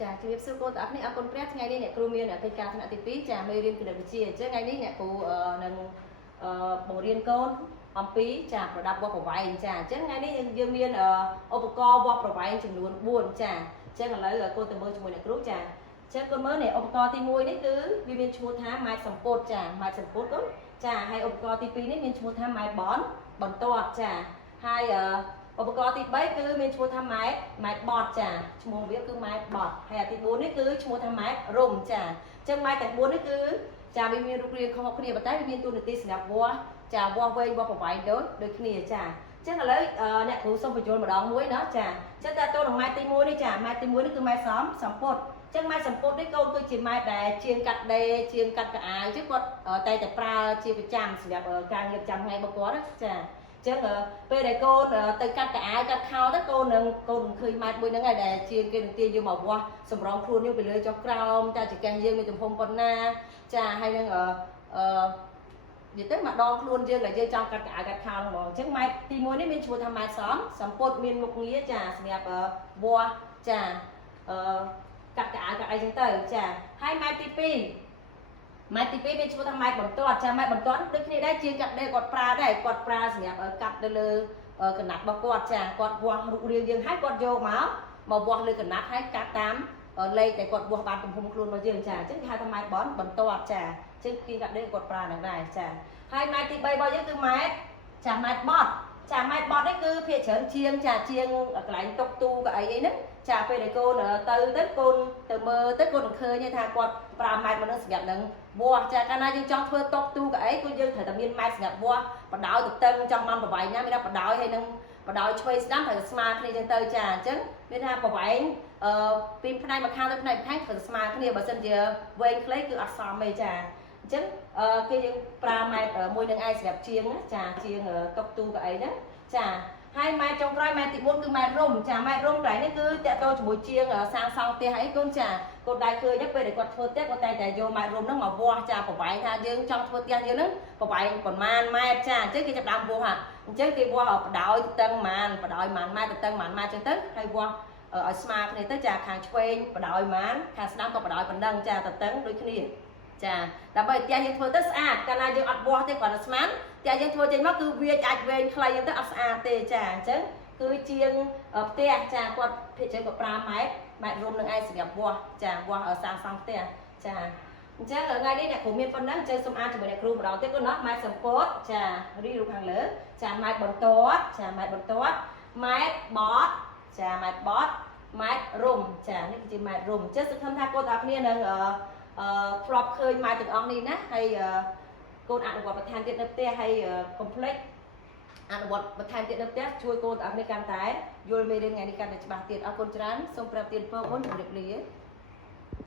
ចាជំរាបសួរកូនទាំងអស់គ្នាអរគុណព្រះថ្ងៃនេះអ្នកគ្រូមានអធិការថ្នាក់ទី2ចាមេរៀនគណិតវិទ្យាអញ្ចឹងថ្ងៃនេះអ្នកគ្រូនឹងបង្រៀនកូនអំពីចាប្រដាប់វាស់ប្រវែងចាអញ្ចឹងថ្ងៃនេះយើងមានឧបករណ៍វាស់ប្រវែងចំនួន4ចាអញ្ចឹងឥឡូវកូនទៅមើលជាមួយអ្នកគ្រូចាអញ្ចឹងកូនមើលនេះឧបករណ៍ទី1នេះគឺវាមានឈ្មោះថាម៉ែត្រសម្ពុតចាម៉ែត្រសម្ពុតកូនចាហើយឧបករណ៍ទី2នេះមានឈ្មោះថាម៉ែត្របនបន្ទាត់ចាហើយឧបករណ៍ទី3គឺមានឈ្មោះថាម៉ែត្របត់ចាឈ្មោះវាគឺម៉ែត្របត់ហើយទី4នេះគឺឈ្មោះថាម៉ែត្ររុំចាអញ្ចឹងម៉ែត្រទាំង4នេះគឺចាវាមានរូបរាងខុសៗគ្នាប៉ុន្តែវាមានតួនាទីសម្រាប់វាស់ចាវាស់វែងវាស់ប្រវែងដូចគ្នាចាអញ្ចឹងឥឡូវអ្នកគ្រូសូមបញ្យល់ម្ដងមួយណាចាអញ្ចឹងតើតើនឹងម៉ែត្រទី1នេះចាម៉ែត្រទី1នេះគឺម៉ែត្រសម្ពុតអញ្ចឹងម៉ែត្រសម្ពុតនេះកូនគឺជាម៉ែត្រដែលជាងកាត់ដេរជាងកាត់កៅអៅអញ្ចឹងគាត់តែប្រើជាប្រចាំសម្រាប់ការងារប្រចាំថ្ងៃរបស់គាត់ណាចាចឹងពេលដែលកូនទៅកាត់កៅអៅកាត់ខោទៅកូននឹងឃើញម៉ែត្រមួយហ្នឹងហើយដែលជាងគេនឹងទាញយកមកវាស់សម្រងខ្លួនយើងពីលើចុះក្រោមចាចង្កេះយើងមានទំហំប៉ុណ្ណាចាហើយនឹងនិយាយទៅម្ដងខ្លួនយើងដែលយើងចង់កាត់កៅអៅកាត់ខោហ្នឹងហ្មងអញ្ចឹងម៉ែត្រទី1នេះមានឈ្មោះថាម៉ែត្រសម្ពុតមានមុខងារចាសម្រាប់វាស់ចាកាត់កៅអៅកាត់អីចឹងទៅចាហើយម៉ែត្រទី2ម៉ែត្រទី2មានឈ្មោះថាម៉ែត្របន្ទាត់ចាម៉ែត្របន្ទាត់ដូចគ្នាដែរជាងកាត់ដេរគាត់ប្រើដែរគាត់ប្រើសម្រាប់កាត់ទៅលើកណាត់របស់គាត់ចាគាត់វាស់រូបរាងយើងហើយគាត់យកមកវាស់លើកណាត់ហើយកាត់តាមលេខដែលគាត់វាស់បានទំហំខ្លួនរបស់យើងចាអញ្ចឹងគេហៅថាម៉ែត្របន្ទាត់ចាអញ្ចឹងជាងកាត់ដេរគាត់ប្រើនឹងដែរចាហើយម៉ែត្រទី3របស់យើងគឺម៉ែត្រចាម៉ែត្របត់ចាម៉ែត្របត់នេះគឺភាគច្រើនជាងចាជាងកន្លែងតុកទូកៅអីអីហ្នឹងចាពេលដែលកូនទៅកូនទៅមើលទៅកូននឹងឃើញថាគាត់ប្រើម៉ែត្រមកនឹងសម្រាប់នឹងវាស់ចាកាលណាយើងចង់ធ្វើតុកទូកៅអីគឺយើងត្រូវតែមានម៉ែត្រសម្រាប់វាស់បដោយទៅតឹងចង់បានប្រវែងណាមានថាបដោយហើយនឹងបដោយឆ្វេងស្ដាំត្រូវស្មើគ្នាចឹងទៅចាអញ្ចឹងមានថាប្រវែងពីផ្នែកមួយខាងទៅផ្នែកមួយខាងត្រូវស្មើគ្នាបើមិនជាវែងខ្លីគឺអត់សមទេចាអញ្ចឹងគេយើងប្រើម៉ែត្រមួយនឹងឯងសម្រាប់ជាងណាចាជាងតុកទូកៅអីហ្នឹងចាហើយម៉ែត្រចុងក្រោយម៉ែត្រទី4គឺម៉ែត្ររុំចាម៉ែត្ររុំកន្លែងនេះគឺតកតជាមួយជាងសាងសង់ផ្ទះអីកូនចាកូនដែរឃើញពេលដែលគាត់ធ្វើផ្ទះគាត់តែយកម៉ែត្ររុំហ្នឹងមកវាស់ចាប្រវែងថាយើងចង់ធ្វើផ្ទះយើងហ្នឹងប្រវែងប្រមាណម៉ែត្រចាអញ្ចឹងគេចាប់ដើមវាស់អញ្ចឹងគេវាស់បដោយតឹងម៉ានបដោយម៉ានម៉ែត្រទៅតឹងម៉ានម៉ែត្រអញ្ចឹងទៅហើយវាស់ឲ្យស្មើគ្នាទៅចាខាងឆ្វេងបដោយម៉ានខាងស្ដាំក៏បដោយប៉ុណ្ណឹងចាទៅតឹងដូចគ្នាចាដើម្បីផ្ទះយើងធ្វើទៅស្អាតកាលណាយើងអត់វាស់ទេគាត់តែស្មានផ្ទះយើងធ្វើចេញមកគឺវាអាចវែងខ្លីទៅអត់ស្អាតទេចាអញ្ចឹងគឺជាងផ្ទះចាគាត់ភាគច្រើនក៏ប្រើម៉ែត្ររុំនឹងឯងសម្រាប់វាស់ចាវាស់សាងសង់ផ្ទះចាអញ្ចឹងថ្ងៃនេះអ្នកគ្រូមានប៉ុណ្ណឹងអញ្ចឹងសូមអានជាមួយអ្នកគ្រូម្ដងទៀតគាត់ណោះម៉ែត្រសម្ពុតចារីរូបខាងលើចាម៉ែត្របន្ទាត់ចាម៉ែត្របន្ទាត់ម៉ែត្របត់ចាម៉ែត្របត់ម៉ែត្ររុំចានេះគឺជាម៉ែត្ររុំអញ្ចឹងសង្ឃឹមថាកូនទាំងអស់គ្នានឹងធ្លាប់ឃើញម៉ែត្រទាំងអស់នេះណាហើយកូនអនុវត្តបន្ថែមទៀតនៅផ្ទះហើយកុំភ្លេចអនុវត្តបន្ថែមទៀតនៅផ្ទះជួយកូនទាំងអស់គ្នាកាន់តែយល់មេរៀនថ្ងៃនេះកាន់តែច្បាស់ទៀតអរគុណច្រើនសូមប្រាប់ទៀតពរគុណជម្រាបលា